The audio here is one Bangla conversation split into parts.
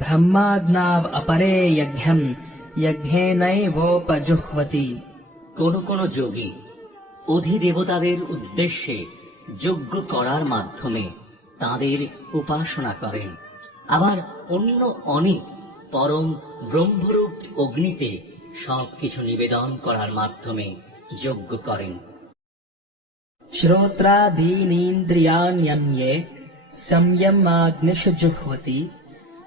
ব্রহ্মাগ্নাব অপরে যজ্ঞম যজ্ঞেনৈবোপজুহ্বতি। কোন কোন যোগী অধিদেবতাদের উদ্দেশ্যে যজ্ঞ করার মাধ্যমে তাঁদের উপাসনা করেন, আবার অন্য অনেক পরম ব্রহ্মরূপ অগ্নিতে সবকিছু নিবেদন করার মাধ্যমে যজ্ঞ করেন। শ্রোত্রাদীনীন্দ্রিয়াণ্যন্যে সংযমাগ্নিষু জুহ্বতি।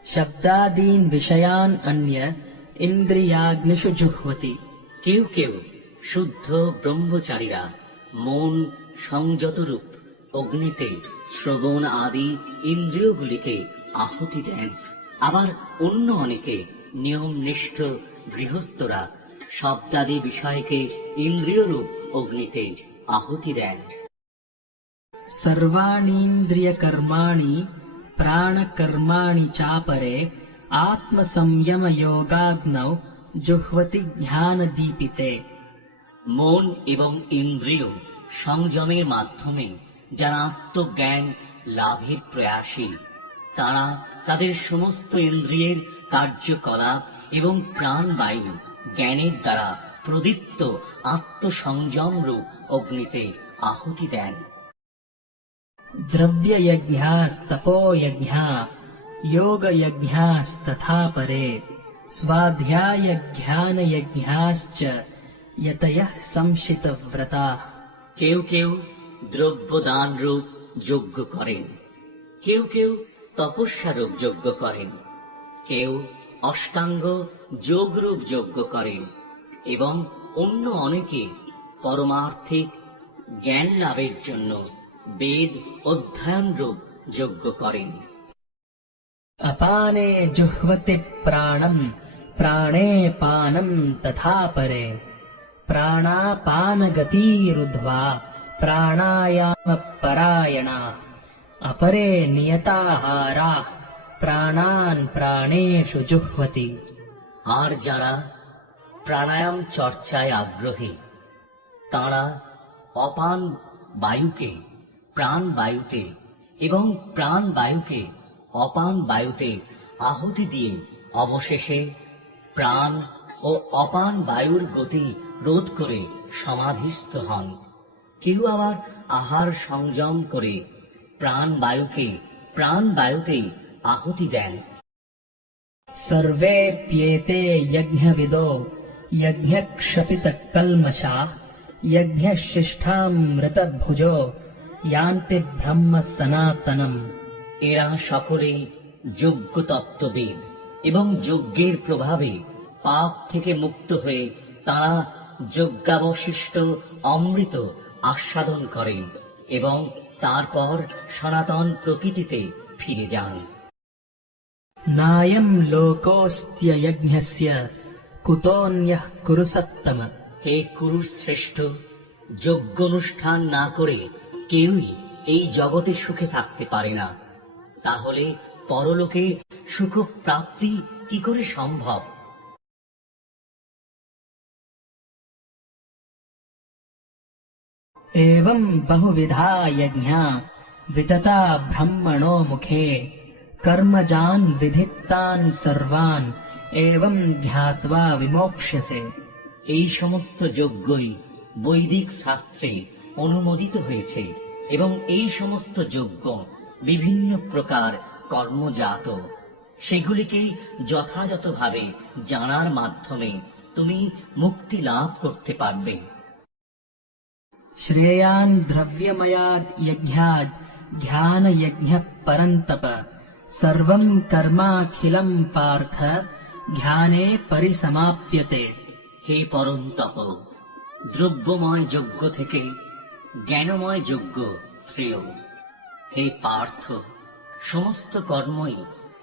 শব্দাদীন বিষয়ান অন্য ইন্দ্রিয়াগ্নিষু জুহ্বতি। কেউ কেউ শুদ্ধ ব্রহ্মচারীরা মন সংযতরূপ অগ্নিতে শ্রবণ আদি ইন্দ্রিয়গুলিকে আহুতি দেন, আবার অন্য অনেকে নিয়মনিষ্ঠ গৃহস্থরা শব্দাদি বিষয়কে ইন্দ্রিয়রূপ অগ্নিতে আহুতি দেন। सर्वाणीन्द्रियकर्माणि प्राणकर्माणि चापरे आत्मसंयमयोगाग्नौ जुह्वति ज्ञानदीपिते। মন এবং ইন্দ্রিয় সংযমের মাধ্যমে যারা আত্মজ্ঞান লাভের প্রয়াসী, তারা তাদের সমস্ত ইন্দ্রিয়ের কার্যকলাপ এবং প্রাণবায়ু জ্ঞানের দ্বারা প্রদীপ্ত আত্মসংযমরূপ অগ্নিতে আহুতি দেন। द्रव्ययज्ञास्तपोयज्ञा योगयज्ञास्तथा परे स्वाध्यायज्ञानयज्ञाश्च यतयः संशितव्रताः। কেউ কেউ দ্রব্যদান রূপ যজ্ঞ করেন, কেউ কেউ তপস্যারূপ যজ্ঞ করেন, কেউ অষ্টাঙ্গ যোগরূপ যজ্ঞ করেন, এবং অন্য অনেকে পরমার্থিক জ্ঞান লাভের জন্য বেদ অধ্যয়ন রূপ যজ্ঞ করেন। अपाने जुह्वति प्राणम् प्राणे पानम् तथा परे प्राणापानगतिरुद्ध्वा प्राणायामपरायणा अपरे नियताहाराः प्राणान् प्राणेषु जुह्वति। আর যারা প্রাণায়াম চর্চায় আগ্রহী, তাঁরা অপান বায়ুকে প্রাণ বায়ুতে এবং প্রাণ বায়ুকে অপান বায়ুতে আহুতি দিয়ে অবশেষে প্রাণ ও অপান বায়ুর গতি রোধ করে সমাধিস্থ হন। কেউ আবার আহার সংযম করে প্রাণ বায়ুকে প্রাণ বায়ুতেই আহুতি দেন। सर्वेऽप्येते यज्ञविदो यज्ञक्षपितकल्मषाः यज्ञशिष्ठामृतभुजो यान्ति ब्रह्म सनातनम्। এরা সকলেই যজ্ঞ তত্ত্ববিদ এবং যজ্ঞের প্রভাবে পাপ থেকে মুক্ত হয়ে তাঁরা যজ্ঞাবশিষ্ট অমৃত আস্বাদন করেন এবং তারপর সনাতন প্রকৃতিতে ফিরে যান। नायम् लोकोऽस्त्ययज्ञस्य कुतोऽन्यः कुरु सत्तम। হে কুরুর শ্রেষ্ঠ, যজ্ঞ অনুষ্ঠান না করে কেউই এই জগতে সুখে থাকতে পারে না, তাহলে পরলোকে সুখ প্রাপ্তি কি করে সম্ভব? एवम् बहुविधा यज्ञा वितता ब्रह्मणो मुखे कर्मजान् विधित्तान् सर्वान् एवम् ध्यात्वा विमोक्ष्यसे। এই সমস্ত যজ্ঞই বৈদিক শাস্ত্রে অনুমোদিত হয়েছে এবং এই সমস্ত যজ্ঞ বিভিন্ন প্রকার কর্মজাত, সেগুলিকে যথাযথভাবে জানার মাধ্যমে তুমি মুক্তি লাভ করতে পারবে। श्रेयान् द्रव्यमयाद् यज्ञाद् ध्यानयज्ञः परन्तप सर्वम् कर्माखिलम् पार्थ ध्याने परिसमाप्यते। হে পরম তপ, দ্রব্যময় যজ্ঞ থেকে জ্ঞানময় যজ্ঞ শ্রেয়। হে পার্থ, সমস্ত কর্মই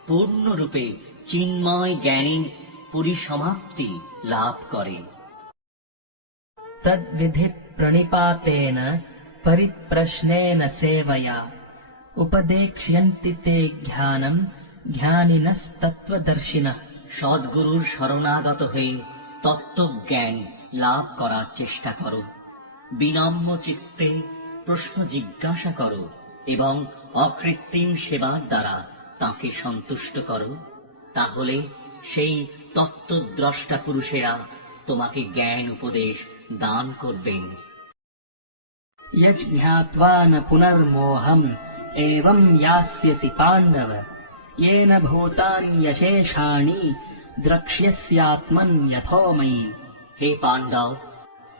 পূর্ণরূপে চিন্ময় জ্ঞানী পরিসমাপ্তি লাভ করে। तद्विधि प्रणिपातेन परिप्रश्नेन सेवया उपदेक्ष्यन्ति ते ज्ञानम् ज्ञानिनस्तत्त्वदर्शिनः। সদ্গুরুর শরণাগত হয়ে তত্ত্বজ্ঞান লাভ করার চেষ্টা করো, বিনম্র চিত্তে প্রশ্ন জিজ্ঞাসা করো এবং অকৃত্রিম সেবার দ্বারা তাকে সন্তুষ্ট করো। তাহলে সেই তত্ত্বদ্রষ্টা পুরুষেরা তোমাকে জ্ঞান উপদেশ দান করবেন। यज्ञात्वा न पुनर्मोहम् एवं यास्यसि पाण्डव येन भूतान्यशेषाणि द्रक्ष्यस्यात्मन्यथो मयि। হে পাণ্ডব,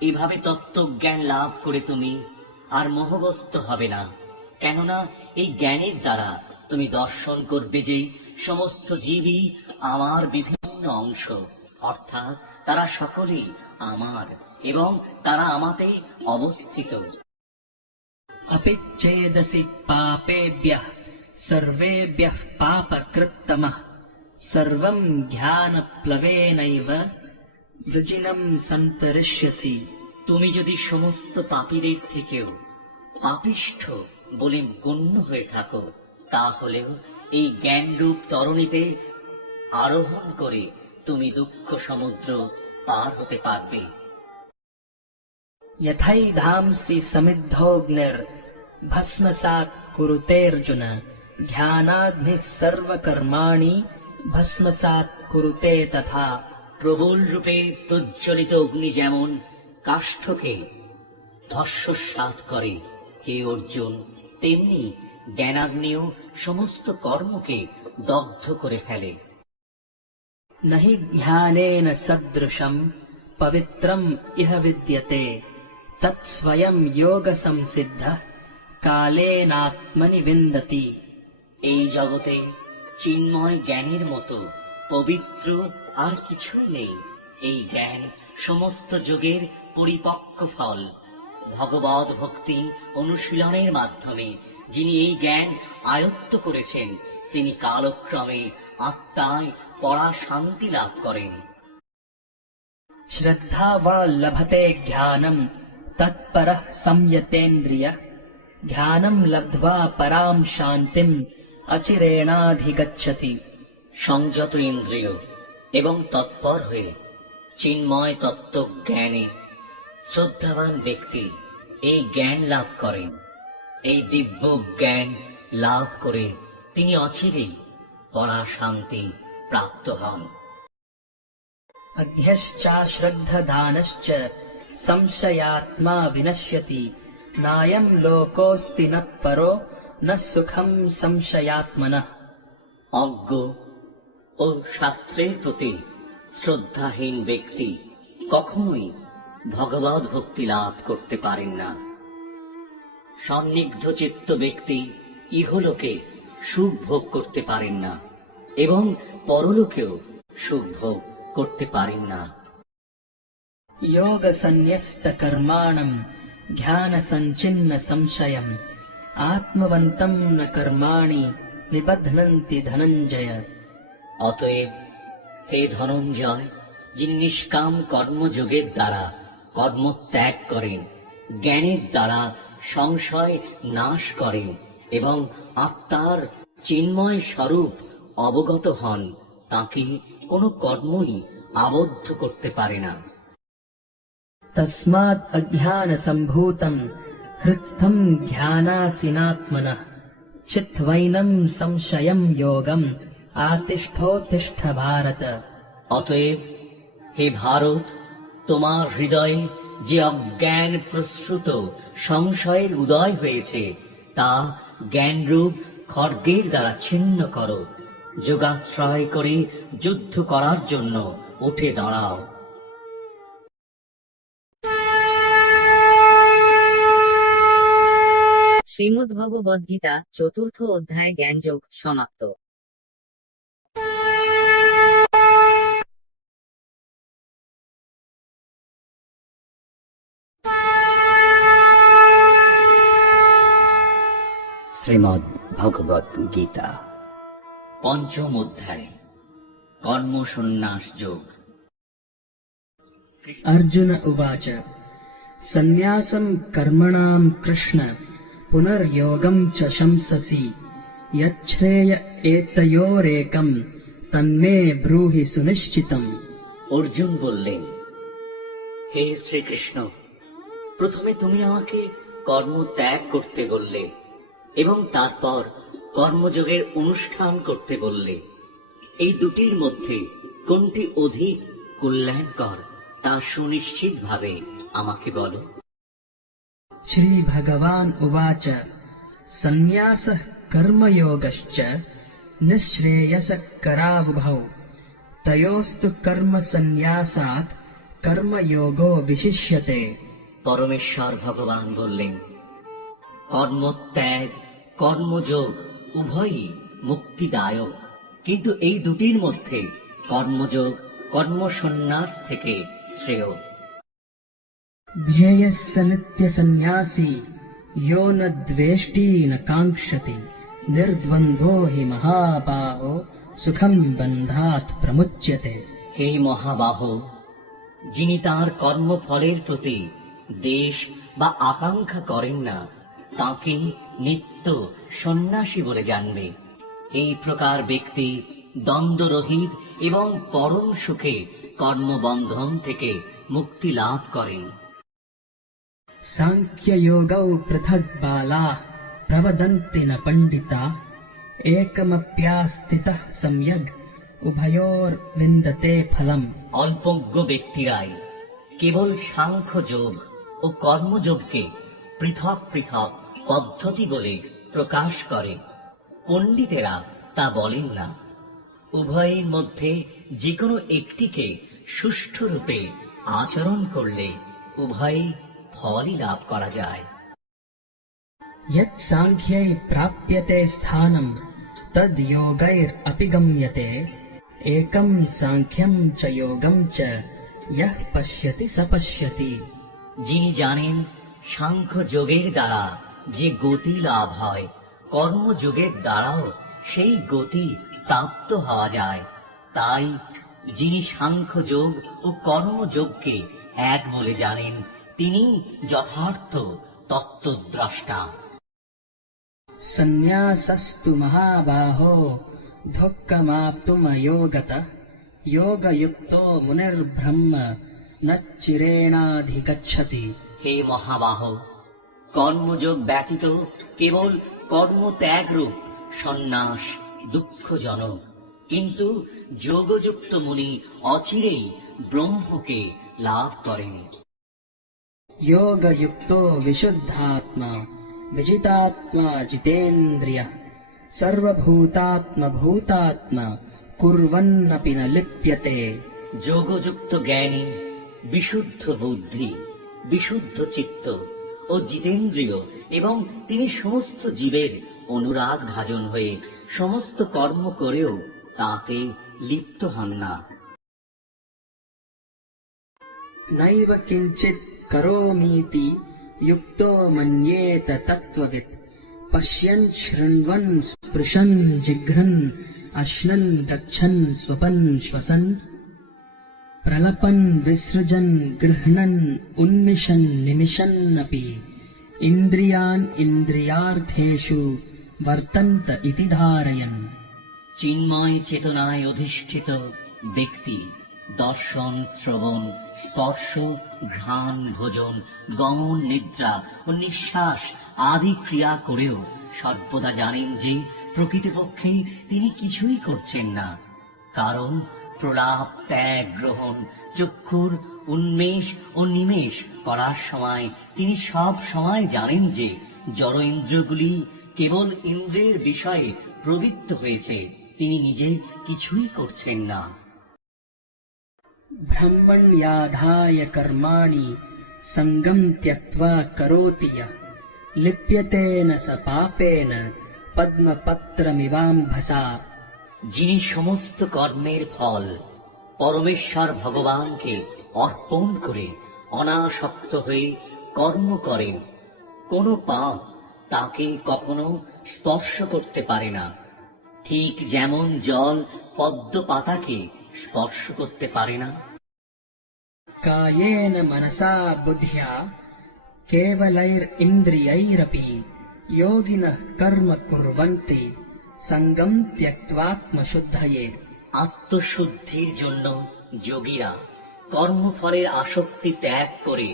এভাবে তত্ত্বজ্ঞান লাভ করে তুমি আর মোহগ্রস্ত হবে না, কেননা এই জ্ঞানের দ্বারা তুমি দর্শন করবে যে সমস্ত জীবই আমার বিভিন্ন অংশ, অর্থাৎ তারা সকলেই আমার এবং তারা আমাতে অবস্থিত। अपि चेदसि पापेभ्यः सर्वेभ्यः पापकृत्तमः सर्वम् ज्ञानप्लवेनैव वृजिनम् सन्तरिष्यसि। তুমি যদি সমস্ত পাপীদের থেকেও পাপিষ্ঠ বলে গণ্য হয়ে থাকো, তাহলেও এই জ্ঞানরূপ তরণীতে আরোহণ করে তুমি দুঃখ সমুদ্র পার হতে পারবে। यथैधांसि समिद्धोऽग्निर्भस्मसात् कुरुतेऽर्जुन ध्यानाग्निः सर्वकर्माणि भस्मसात् कुरुते तथा। প্রবল রূপে প্রজ্বলিত অগ্নি যেমন কাষ্ঠকে ধস্যসাৎ করে, হে অর্জুন, তেমনি জ্ঞানাগ্নিও সমস্ত কর্মকে দগ্ধ করে ফেলে। न हि ज्ञानेन सदृशम् पवित्रम् इह विद्यते तत्स्वयं योगसंसिद्धः कालेनात्मनि विन्दति। এই জগতে চিন্ময় জ্ঞানের মতো পবিত্র আর কিছুই নেই। এই জ্ঞান সমস্ত যোগের পরিপক্ক ফল। ভগবদ ভক্তি অনুশীলনের মাধ্যমে যিনি এই জ্ঞান আয়ত্ত করেছেন, তিনি কালক্রমে আত্মায় পরা শান্তি লাভ করেন। श्रद्धावा लभते ज्ञानम् तत्परः संयतेन्द्रियः ज्ञानम् लब्ध्वा पराम् शान्तिम् अचिरेणाधिगच्छति। সংযত ইন্দ্রিয় এবং তৎপর হয়ে চিন্ময় তত্ত্ব জ্ঞানে শ্রদ্ধাবান ব্যক্তি এই জ্ঞান লাভ করেন। এই দিব্য জ্ঞান লাভ করে তিনি অচিরেই পরা শান্তি প্রাপ্ত হন। अध्यश्चाश्रद्धदानश्च संशयात्मा विनश्यति नायम् लोकोऽस्ति न परो न सुखम् संशयात्मनः। অজ্ঞ ও শাস্ত্রের প্রতি শ্রদ্ধাহীন ব্যক্তি কখনোই ভগবদ ভক্তি লাভ করতে পারেন না। সন্নিগ্ধ চিত্ত ব্যক্তি ইহলোকে সুখ ভোগ করতে পারেন না এবং পরলোকেও সুখ ভোগ করতে পারেন না। योगसन्न्यस्तकर्माणम् ध्यानसञ्चिन्न संशयम् आत्मवन्तम् न कर्माणि निबध्नन्ति धनञ्जय। অতএব হে ধনঞ্জয়, যিনি নিষ্কাম কর্মযোগের দ্বারা কর্ম ত্যাগ করেন, জ্ঞানের দ্বারা সংশয় নাশ করেন এবং আত্মার চিন্ময় স্বরূপ অবগত হন, তাকে কোনো কর্মই আবদ্ধ করতে পারে না। तस्मात् अज्ञानसम्भूतम् हृत्स्थम् ध्यानासीनात्मनः चित्वैनम् संशयम् योगम् आतिष्ठोत्तिष्ठ भारत। অতএব হে ভারত, তোমার হৃদয়ে যে অজ্ঞান প্রসূত সংশয়ের উদয় হয়েছে, তা জ্ঞানরূপ খড়গের দ্বারা ছিন্ন করো। যোগাশ্রয় করে যুদ্ধ করার জন্য উঠে দাঁড়াও। শ্রীমদ্ভগবদ্গীতা চতুর্থ অধ্যায় জ্ঞানযোগ সমাপ্ত। শ্রীমদ্ ভগবত গীতা পঞ্চম অধ্যায় কর্মসন্ন্যাস যোগ। अर्जुन उवाच सन्न्यासम् कर्मणाम् कृष्ण पुनर्योगम् च शंससि यच्छ्रेय एतयोरेकम् तन्मे ब्रूहि सुनिश्चितम्। অর্জুন বললেন, হে শ্রীকৃষ্ণ, প্রথমে তুমি আমাকে কর্ম ত্যাগ করতে বললে এবং তারপর কর্মযোগের অনুষ্ঠান করতে বললে। এই দুটির মধ্যে কোনটি অধিক কল্যাণকর তা সুনিশ্চিতভাবে আমাকে বলো। श्रीभगवान् उवाच सन्न्यासः कर्मयोगश्च निःश्रेयसकरावुभौ तयोस्तु कर्मसन्न्यासात् कर्मयोगो विशिष्यते। পরমেশ্বর ভগবান বললেন, কর্মত্যাগ কর্মযোগ উভয়ই মুক্তিদায়ক, কিন্তু এই দুটির মধ্যে কর্মযোগ কর্মসন্ন্যাস থেকে শ্রেয়। ध्येयः स नित्यसन्न्यासी यो न द्वेष्टि न काङ्क्षति निर्द्वन्द्वो हि महाबाहो सुखं बन्धात् प्रमुच्यते। হে মহাবাহ, যিনি তাঁর কর্মফলের প্রতি দেশ বা আকাঙ্ক্ষা করেন না, তাঁকে নিত্য সন্ন্যাসী বলে জানবে। এই প্রকার ব্যক্তি দ্বন্দ্বরহিত এবং পরম সুখে কর্মবন্ধন থেকে মুক্তি লাভ করেন। साङ्ख्ययोगौ पृथग् बालाः प्रवदन्ति न पण्डिता एकमप्यास्थितः सम्यग् उभयोर्विन्दते फलम्। অল্পজ্ঞ ব্যক্তিরাই কেবল সাংখ্য যোগ ও কর্মযোগকে পৃথক পৃথক পদ্ধতি বলে প্রকাশ করে, পণ্ডিতেরা তা বলেন না। উভয়ের মধ্যে যে কোনো একটিকে সুষ্ঠুরূপে আচরণ করলে উভয়ই ফলই লাভ করা যায়। यत् साङ्ख्यै प्राप्यते स्थानं तद् योगैरपि गम्यते एकं साङ्ख्यं च योगं च यः पश्यति स पश्यति। যিনি জানেন সাংখ্য যোগের দ্বারা যে গতি লাভ হয়, কর্মযোগের দ্বারাও সেই গতি প্রাপ্ত হওয়া যায়, তাই যিনি সাংখ্য যোগ ও কর্মযোগকে এক বলে জানেন তিনি যথার্থ তত্ত্বদ্রষ্টা। सन्न्यासस्तु महाबाहो दुःखमाप्तुमयोगतः योगयुक्तो मुनिर्ब्रह्म न चिरेणाधिगच्छति। হে মহাবাহ, কর্মযোগ ব্যতীত কেবল কর্মত্যাগরূপ সন্ন্যাস দুঃখজনক, কিন্তু যোগযুক্ত মুনি অচিরেই ব্রহ্মকে লাভ করেন। योगयुक्तो विशुद्धात्मा विजितात्मा जितेन्द्रियः सर्वभूतात्मभूतात्मा कुर्वन्नपि न लिप्यते। যোগযুক্ত জ্ঞানী, বিশুদ্ধ বুদ্ধি, বিশুদ্ধ চিত্ত ও জিতেন্দ্রিয়, এবং তিনি সমস্ত জীবের অনুরাগ ভাজন হয়ে সমস্ত কর্ম করেও তাতে লিপ্ত হন না। नैव किञ्चित् करोमीति युक्तो मन्येत तत्त्ववित् पश्यन् शृण्वन् स्पृशन् जिघ्रन् अश्नन् गच्छन् स्वपन् श्वसन् प्रलपन् विसृजन् गृह्णन् उन्मिषन् निमिषन्नपि इन्द्रियान् इन्द्रियार्थेषु वर्तन्त इति धारयन्। চিন্ময় চেতনায় অধিষ্ঠিত ব্যক্তি দর্শন, শ্রবণ, স্পর্শ, ঘ্রাণ, ভোজন, গমন, নিদ্রা ও নিঃশ্বাস আদি ক্রিয়া করেও সর্বদা জানেন যে প্রকৃতপক্ষে তিনি কিছুই করছেন না, কারণ প্রলাপ, ত্যাগ, গ্রহণ, চক্ষুর উন্মেষ ও নিমেষ করার সময় তিনি সব সময় জানেন যে জড় ইন্দ্রিয়গুলি কেবল ইন্দ্রিয়ের বিষয়ে প্রবৃত্ত হয়েছে, তিনি নিজে কিছুই করছেন না। ब्रह्मण्याधाय कर्माणि सङ्गम् त्यक्त्वा करोति यः लिप्यते न स पापेन पद्मपत्रमिवाम्भसा। যিনি সমস্ত কর্মের ফল পরমেশ্বর ভগবানকে অর্পণ করে অনাসক্ত হয়ে কর্ম করেন, কোন পাপ তাকে কখনো স্পর্শ করতে পারে না। ঠিক যেমন জল পদ্ম পাতাকে স্পর্শ করতে পারে না। कायेन मनसा बुद्ध्या केवलैरिन्द्रियैरपि योगिनः कर्म कुर्वन्ति सङ्गम् त्यक्त्वात्मशुद्धये। আত্মশুদ্ধির জন্য যোগীরা কর্মফলের আসক্তি ত্যাগ করে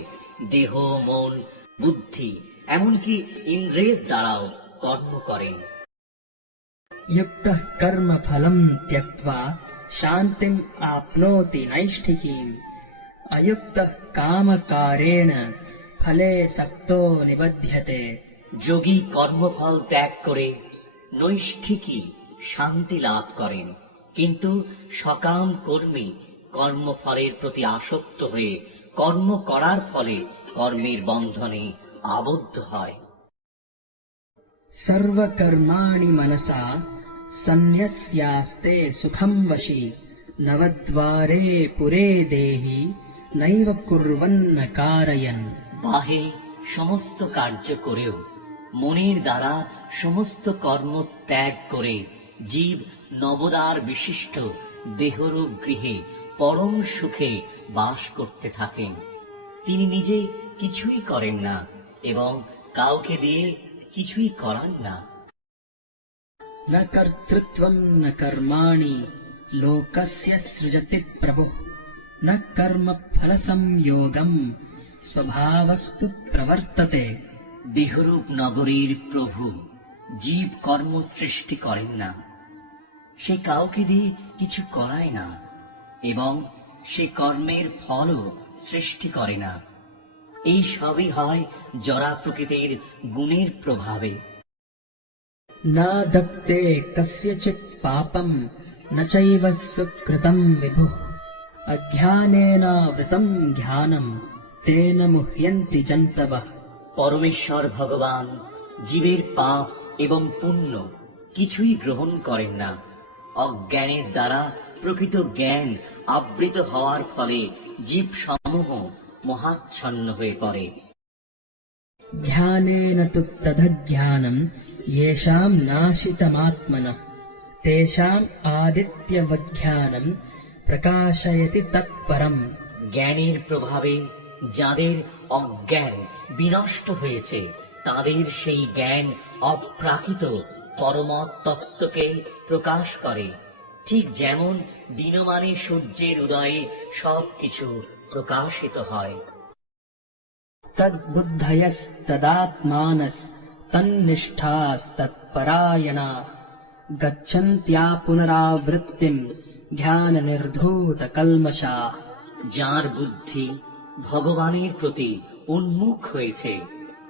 দেহ, মন, বুদ্ধি এমনকি ইন্দ্রিয়ের দ্বারাও কর্ম করেন। युक्तः कर्मफलं त्यक्त्वा शान्तिम् आप्नोति नैष्ठिकीम् अयुक्तः कामकारेण फले सक्तो निबध्यते। যোগী কর্মফল ত্যাগ করে নৈষ্ঠিকী শান্তি লাভ করেন, কিন্তু সকাম কর্মী কর্মফলের প্রতি আসক্ত হয়ে কর্ম করার ফলে কর্মের বন্ধনে আবদ্ধ হয়। सर्वकर्माणि मनसा सन्न्यस्यास्ते सुखं वशी नवद्वारे पुरे देहि नैव कुर्वन्न कारयन्। বাহে সমস্ত কার্য করেও মনের দ্বারা সমস্ত কর্ম ত্যাগ করে জীব নবদ্বার বিশিষ্ট দেহরূপ গৃহে পরম সুখে বাস করতে থাকেন। তিনি নিজে কিছুই করেন না এবং কাউকে দিয়ে কিছুই করান না। न कर्तृत्वं न कर्माणि लोकस्य सृजति प्रभुः न कर्मफलसंयोगं स्वभावस्तु प्रवर्तते। দেহরূপ নগরীর প্রভু জীব কর্ম সৃষ্টি করেন না, সে কাউকে দিয়ে কিছু করায় না এবং সে কর্মের ফলও সৃষ্টি করে না। এই সবই হয় জড়া প্রকৃতির গুণের প্রভাবে। न दत्ते कस्यचित् पापं न चैव सुकृतं विभुः अज्ञानेनावृतं ज्ञानं तेन मुह्यन्ति जन्तवः। পরমেশ্বর ভগবান জীবের পাপ এবং পুণ্য কিছুই গ্রহণ করেন না। অজ্ঞানের দ্বারা প্রকৃত জ্ঞান আবৃত হওয়ার ফলে জীব সমূহ মহাচ্ছন্ন হয়ে পড়ে। ज्ञानेन तु तदज्ञानं येषां नाशितमात्मनः तेषाम् आदित्यवज्ञानं प्रकाशयति तत्परम्। জ্ঞানের প্রভাবে যাদের অজ্ঞান বিনষ্ট হয়েছে তাদের সেই জ্ঞান অপ্রাকৃত পরমত তত্ত্বকে প্রকাশ করে, ঠিক যেমন দিনমানে সূর্যের উদয়ে সবকিছু প্রকাশিত হয়। तद्बुद्धयस्तदात्मानस्तन्निष्ठास्तत्परायणाः गच्छन्त्या पुनरावृत्तिम् জ্ঞাননির্ধূতকল্মষাः। যার বুদ্ধি ভগবানের প্রতি উন্মুখ হয়েছে,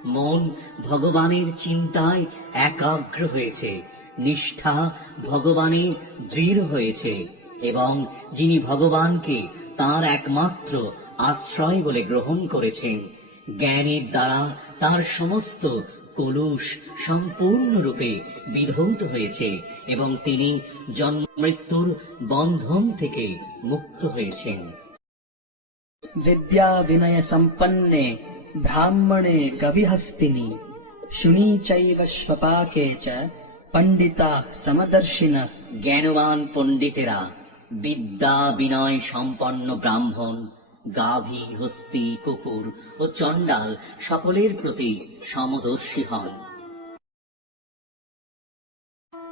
মন ভগবানের চিন্তায় একাগ্র হয়েছে, নিষ্ঠা ভগবানে দৃঢ় হয়েছে এবং যিনি ভগবানকে তার একমাত্র আশ্রয় বলে গ্রহণ করেছেন, জ্ঞানের দ্বারা তার সমস্ত কলুষ সম্পূর্ণরূপে বিধৌত হয়েছে এবং তিনি জন্ম মৃত্যুর বন্ধন থেকে মুক্ত হয়েছেন। विद्या विनय संपन्ने ब्राह्मणे गविहस्तिनि शुनी चैव श्वपाके च पंडिताः समदर्शिनः। জ্ঞানবান পণ্ডিতেরা বিদ্যা বিনয় সম্পন্ন ব্রাহ্মণ, গাভী, হস্তি, কুকুর ও চণ্ডাল সকলের প্রতি সমদর্শী হন।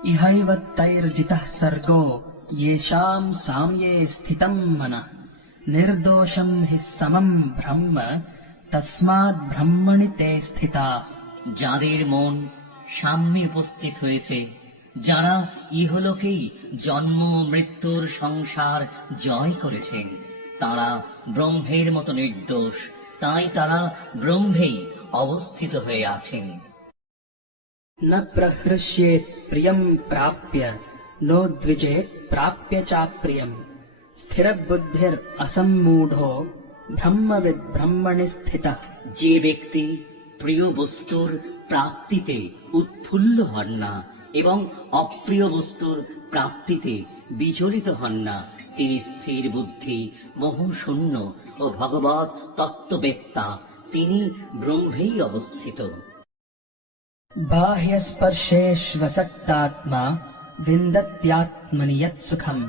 इहैव तैर्जितः सर्गो येषां साम्ये स्थितं मनः निर्दोषं हि समं ब्रह्म तस्माद् ब्रह्मणि ते स्थिताः। যাদের মন সাম্যে উপস্থিত হয়েছে, যারা ইহলোকেই জন্ম মৃত্যুর সংসার জয় করেছেন, তারা ব্রহ্মের মতো নির্দোষ, তাই তারা ব্রহ্মেই অবস্থিত হয়ে আছেন। न प्रहृष्येत् प्रियं प्राप्य नो द्विजेत् प्राप्य चाप्रियम् स्थिरबुद्धिर् असम्मूढो ब्रह्मविद् ब्रह्मणि स्थितः। যে ব্যক্তি প্রিয় বস্তুর প্রাপ্তিতে উৎফুল্ল হন না এবং অপ্রিয় বস্তুর প্রাপ্তিতে বিচলিত হন না, তিনি স্থির বুদ্ধি, মোহশূন্য ও ভগবৎ তত্ত্ববেত্তা, তিনি ব্রহ্মেই অবস্থিত। बाह्यस्पर्शेष्वसक्तात्मा विन्दत्यात्मनि यत्सुखम्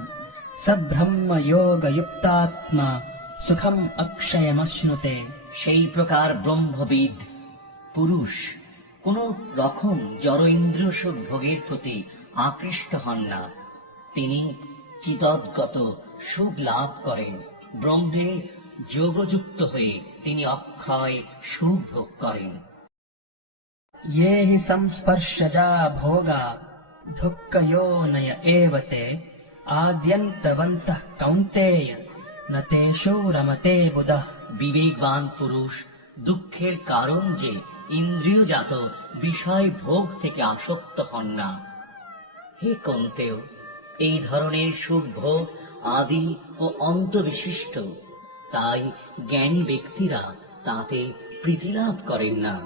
स ब्रह्मयोगयुक्तात्मा सुखम् अक्षयमश्नुते। সেই প্রকার ব্রহ্মবিদ পুরুষ কোন রকম জড় ইন্দ্রিয় সুখ ভোগের প্রতি আকৃষ্ট হন না, তিনি চিতদ্গত সুখ লাভ করেন। ব্রহ্মে যোগযুক্ত হয়ে তিনি অক্ষয় সুখ ভোগ করেন। ये हि संस्पर्शजा भोगा दुःखयोनय एव ते आद्यन्तवन्तः कौन्तेय न तेषु रमते बुधः। বিবেকবান পুরুষ দুঃখের কারণ যে ইন্দ্রিয়জাত বিষয় ভোগ থেকে আসক্ত হন না। হে কন্তেয়, এই ধরনের সুখ ভোগ আদি ও অন্ত বিশিষ্ট, তাই জ্ঞানী ব্যক্তিরা তাতে প্রীতিলাভ করেন না।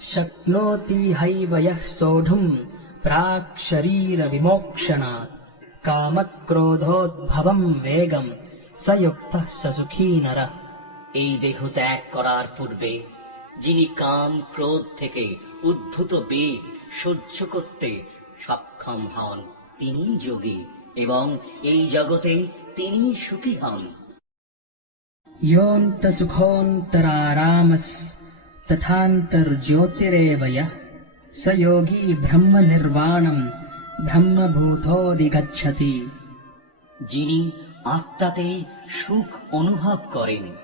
शक्नोति हैव यः सोढुम् प्राक् शरीरविमोक्षणात् कामक्रोधोद्भवम् वेगम् स युक्तः स सुखी नरः। এই দেহ ত্যাগ করার পূর্বে যিনি কাম ক্রোধ থেকে উদ্ভূত বেগ সহ্য করতে সক্ষম হন তিনি যোগী, এবং এই জগতে তিনি সুখী হন। योऽन्तसुखोऽन्तरारामस् तथान्तर्ज्योतिरेव यः स योगी ब्रह्मनिर्वाणम् ब्रह्मभूतोऽधिगच्छति। যিনি আত্মাতে সুখ অনুভব করেন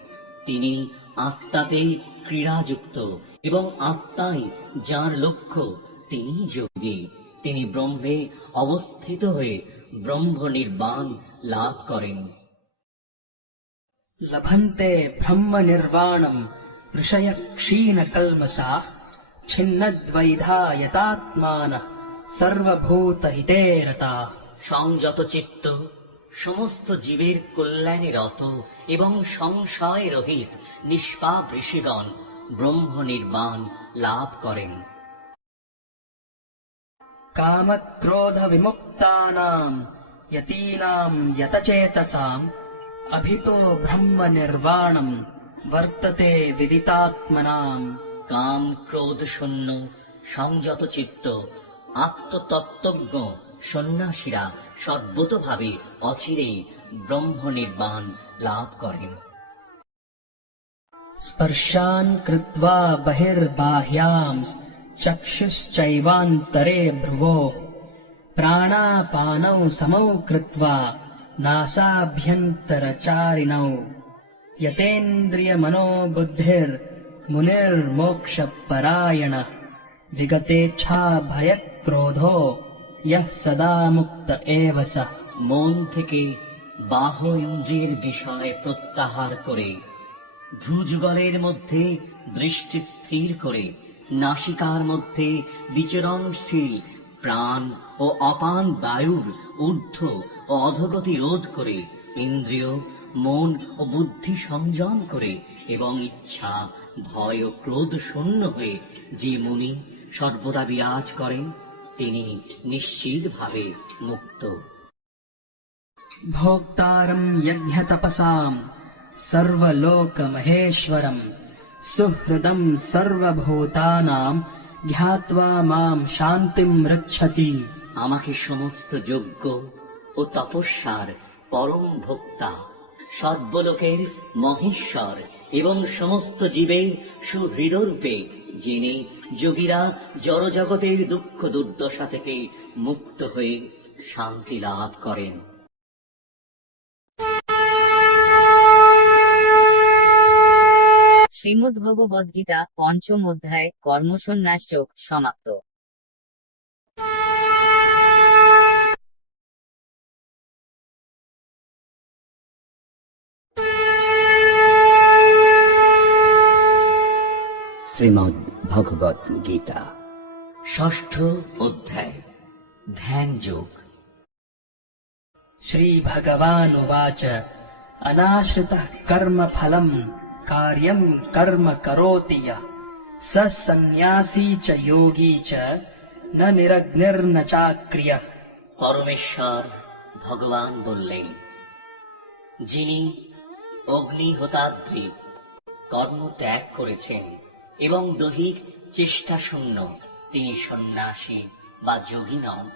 তিনি আত্মাতে ক্রীড়াযুক্ত, এবং আত্মাই যার লক্ষ্য তিনি যোগী। তিনি ব্রহ্মে অবস্থিত হয়ে ব্রহ্ম নির্বাণ লাভ করেন। लभन्ते ब्रह्मनिर्वाणम् ऋषयः क्षीणकल्मषाः छिन्नद्वैधा यतात्मानः सर्वभूतहिते रताः। সংযত চিত্ত সমস্ত জীবের কল্যাণে রত এবং সংশয় রহিত নিষ্পাপ ঋষিগণ ব্রহ্ম নির্বাণ লাভ করেন। कामक्रोधविमुक्तानाम् यतीनाम् यतचेतसाम् अभितो ब्रह्मनिर्वाणम् वर्तते विदितात्मनाम्। কাম ক্রোধ শূন্য সংযত চিত্ত আত্মতত্ত্বজ্ঞ সন্ন্যাসীরা সর্বতোভাবে অচিরেই ব্রহ্ম নির্বাণ লাভ করেন। स्पर्शान् कृत्वा बहिर्बाह्यांस् चक्षुश्चैवान्तरे भ्रुवोः प्राणापानौ समौ कृत्वा नासाभ्यन्तरचारिणौ यतेन्द्रियमनोबुद्धिर्मुनिर्मोक्षपरायणः विगतेच्छाभयक्रोधो यः सदा मुक्त एव सः। মন থেকে বাহ্য ইন্দ্রিয়ের বিষয় প্রত্যাহার করে ভ্রুযুগলের মধ্যে দৃষ্টি স্থির করে নাসিকার মধ্যে বিচরণশীল প্রাণ ও অপান বায়ুর ঊর্ধ্ব ও অধোগতি রোধ করে ইন্দ্রিয় মন ও বুদ্ধি সংযম করে এবং ইচ্ছা ভয় ও ক্রোধ শূন্য হয়ে যে মুনি সর্বদা বিরাজ করেন তিনি নিশ্চিতভাবে মুক্ত। भोक्तारम् यज्ञतपसाम् सर्वलोकमहेश्वरम् सुहृदम् सर्वभूतानाम् জ্ঞাত্বা মাম শান্তিম রক্ষতি। আমাকে সমস্ত যজ্ঞ ও তপস্যার পরম ভোক্তা সর্বলোকের মহেশ্বর এবং সমস্ত জীবের সুহৃদরূপে জেনে যোগীরা জড়জগতের দুঃখ দুর্দশা থেকে মুক্ত হয়ে শান্তি লাভ করেন। শ্রীমদ্ভগবদ্গীতা পঞ্চম অধ্যায় কর্মসন্ন্যাস যোগ সমাপ্ত। শ্রীমদ্ ভগবত গীতা ষষ্ঠ অধ্যায় ধ্যান যোগ। श्रीभगवानुवाच अनाश्रितः कर्मफलम् कार्यम् कर्म करोति यः स सन्न्यासी च योगी च न निरग्निर्न चाक्रियः। পরমেশ্বর ভগবান বললেন, যিনি অগ্নিহোতাদ্রি কর্ম ত্যাগ করেছেন এবং দৈহিক চেষ্টা শূন্য তিনি সন্ন্যাসী বা যোগী নন।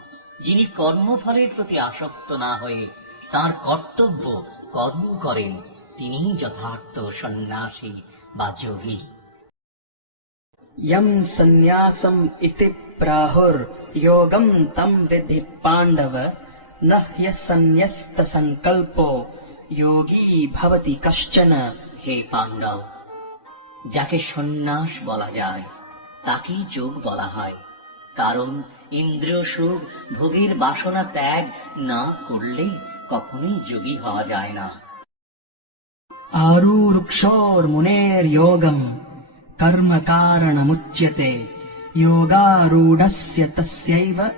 যিনি কর্মফলের প্রতি আসক্ত না হয়ে তার কর্তব্য কর্ম করেন তিনি যথার্থ সন্ন্যাসী বা যোগী। यम् सन्न्यासम् इति प्राहुर्योगम् तम् विद्धि पाण्डव न ह्यसन्न्यस्तसङ्कल्पो योगी भवति कश्चन। হে পাণ্ডব, যাকে সন্ন্যাস বলা যায় তাকেই যোগ বলা হয়। কারণ ইন্দ্রিয় সুখ ভোগের বাসনা ত্যাগ না করলে কখনোই যোগী হওয়া যায় না। आरूरुक्षोर्मुनेर्योगम् कर्म कारणमुच्यते योगारूढस्य तस्यैव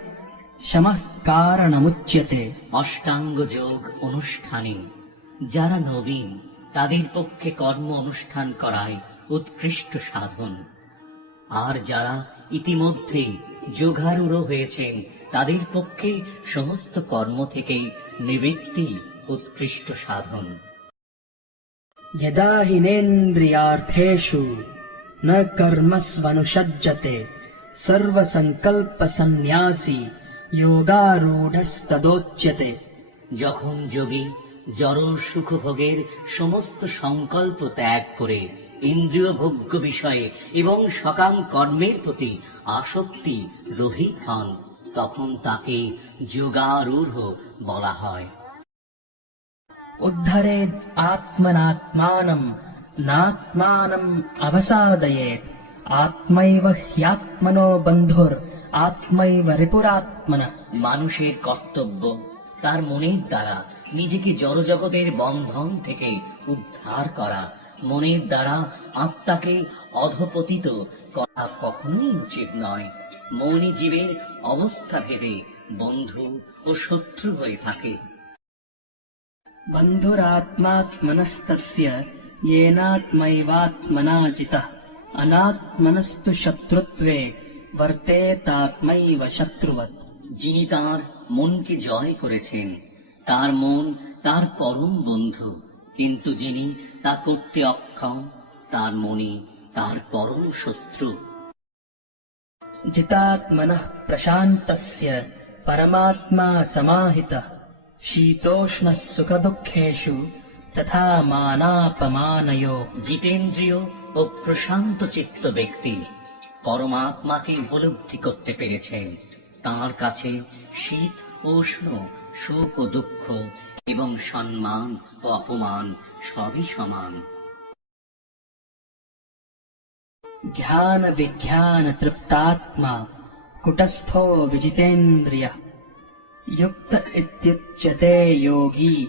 शमः कारणमुच्यते। অষ্টাঙ্গ যোগ অনুষ্ঠানে যারা নবীন তাদের পক্ষে কর্ম অনুষ্ঠান করায় উৎকৃষ্ট সাধন, আর যারা ইতিমধ্যে যোগারূঢ় হয়েছেন তাদের পক্ষে সমস্ত কর্ম থেকে নিবৃত্তি উৎকৃষ্ট সাধন। यदा हिनेन्द्रियार्थेषु न कर्मस्वनुषज्जते सर्वसङ्कल्पसन्न्यासी योगारूढस्तदोच्यते। যখন যোগী জড় সুখভোগের সমস্ত সংকল্প ত্যাগ করে ইন্দ্রিয় ভোগ্য বিষয়ে এবং সকাম কর্মের প্রতি আসক্তি রহিত হন, তখন তাকে যোগারূঢ় বলা হয়। उद्धरेद् आत्मनात्मानम् नात्मानम् अवसादयेत् आत्मैव ह्यात्मनो बन्धुर् आत्मैव रिपुरात्मनः। মানুষের কর্তব্য তার মনের দ্বারা নিজেকে জড়জগতের বন্ধন থেকে উদ্ধার করা, মনের দ্বারা আত্মাকে অধঃপতিত করা কখনোই উচিত নয়। মনই জীবের অবস্থা ভেদে বন্ধু ও শত্রু হয়ে থাকে। बन्धुरात्मात्मनस्तस्य येनात्मैवात्मना जितः अनात्मनस्तु शत्रुत्वे वर्तेतात्मैव शत्रुवत्। যিনি তার মনকে জয় করেছেন তার মন তার পরম বন্ধু, কিন্তু যিনি তা করতে অক্ষম তার মনই তার পরম শত্রু। जितात्मनः प्रशान्तस्य परमात्मा समाहितः शीतोष्णः सुखदुःखेषु तथा मानापमानयोः। জিতেন্দ্রিয় ও প্রশান্ত চিত্ত ব্যক্তি পরমাত্মাকে উপলব্ধি করতে পেরেছেন। তাঁর কাছে শীত ও উষ্ণ, সুখ ও দুঃখ এবং সম্মান ও অপমান সবই সমান। ज्ञान विज्ञान तृप्तात्मा कुटस्थो विजितेन्द्रियः युक्त इत्युच्यते योगी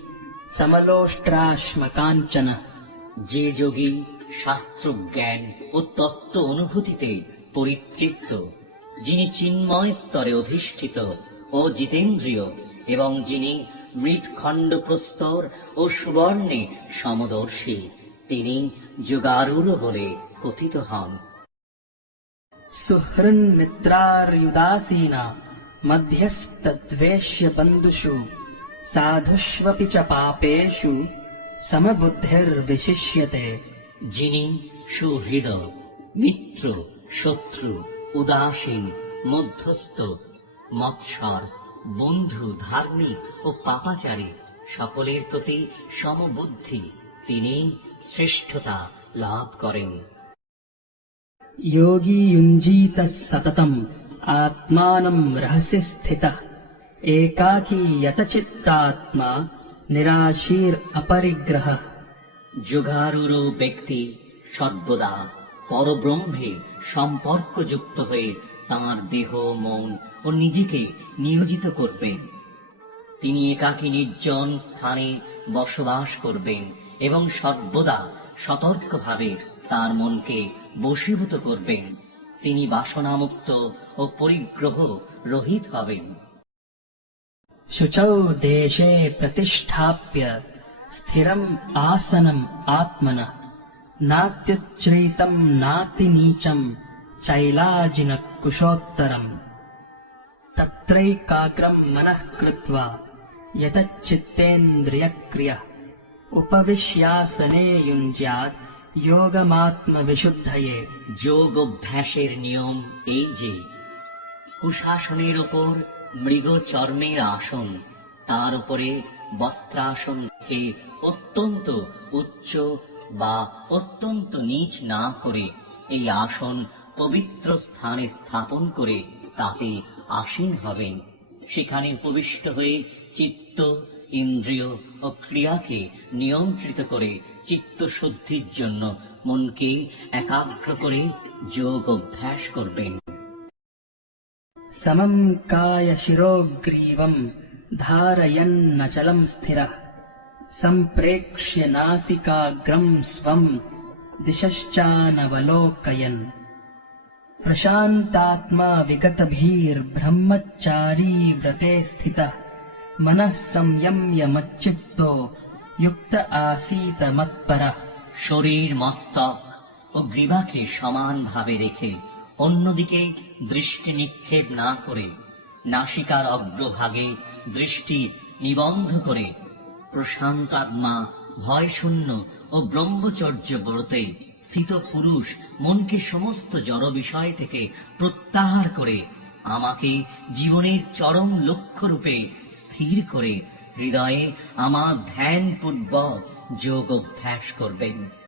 समलोष्ट्राश्मकाञ्चनः। যে যোগী শাস্ত্র জ্ঞান ও তত্ত্ব অনুভূতিতে পরিতৃপ্ত, যিনি চিন্ময় স্তরে অধিষ্ঠিত ও জিতেন্দ্রিয়, এবং যিনি মৃৎখণ্ড প্রস্তর ও সুবর্ণে সমদর্শী, তিনি যোগারূঢ় বলে কথিত হন। सुहृन्मित्रार्युदासीना मध्यस्तद्वेष्य बन्धुषु साधुष्वपि च पापेषु समबुद्धिर्विशिष्यते। যিনি সুহৃদয়, মিত্র, শত্রু, উদাসীন, মধ্যস্থ, মৎসর, বন্ধু, ধার্মিক ও পাপাচারী সকলের প্রতি সমবুদ্ধি, তিনি শ্রেষ্ঠতা লাভ করেন। योगी युञ्जीतः सततम् आत्मानं रहसि स्थितः एकाकी यतचित्तात्मा निराशीर अपरिग्रहः। যোগারূঢ় ব্যক্তি সর্বদা পরব্রহ্মে সম্পর্কযুক্ত হয়ে তাঁর দেহ, মন ও নিজেকে নিয়োজিত করবেন। তিনি একাকী নির্জন স্থানে বসবাস করবেন এবং সর্বদা সতর্কভাবে তার মনকে বশীভূত করবেন। তিনি বাসনামুক্ত ও পরিগ্রহ রহিত হবেন। शुचौ देशे प्रतिष्ठाप्य स्थिरम् आसनम् आत्मनः नात्युच्छ्रितम् नातिनीचम् चैलाजिनकुशोत्तरम् तत्रैकाग्रम् मनः कृत्वा यतच्चित्तेन्द्रियक्रियः उपविश्यासने युञ्ज्यात् योगमात्मविशुद्धये। যোগ অভ্যাসের নিয়ম এই যে কুশাসনের ওপর মৃগ চর্মের আসন, তার উপরে বস্ত্রাসন রেখে অত্যন্ত উচ্চ বা অত্যন্ত নিচ না করে এই আসন পবিত্র স্থানে স্থাপন করে তাতে আসীন হবেন। সেখানে উপবিষ্ট হয়ে চিত্ত, ইন্দ্রিয় ও ক্রিয়াকে নিয়ন্ত্রিত করে চিত্ত শুদ্ধির জন্য মনকে একাগ্র করে যোগ অভ্যাস করবেন। समं कायशिरोग्रीवं धारयन्नचलं स्थिरः सम्प्रेक्ष्य नासिकाग्रं स्वं दिशश्चानवलोकयन् प्रशान्तात्मा विगतभीर्ब्रह्मचारी व्रते स्थितः मनः संयम्य मच्चित्तो युक्त आसीत मत्परः। শরীর, মস্তক ও গ্রীবাকে সমানভাবে রেখে অন্যদিকে দৃষ্টি নিক্ষেপ না করে নাসিকার অগ্রভাগে দৃষ্টি নিবন্ধ করে প্রশান্তাত্মা, ভয়শূন্য ও ব্রহ্মচর্য ব্রতে স্থিত পুরুষ মনকে সমস্ত জড় বিষয় থেকে প্রত্যাহার করে আমাকে জীবনের চরম লক্ষ্য রূপে স্থির করে হৃদয়ে আমার ধ্যানপূর্বক যোগ অভ্যাস করবেন।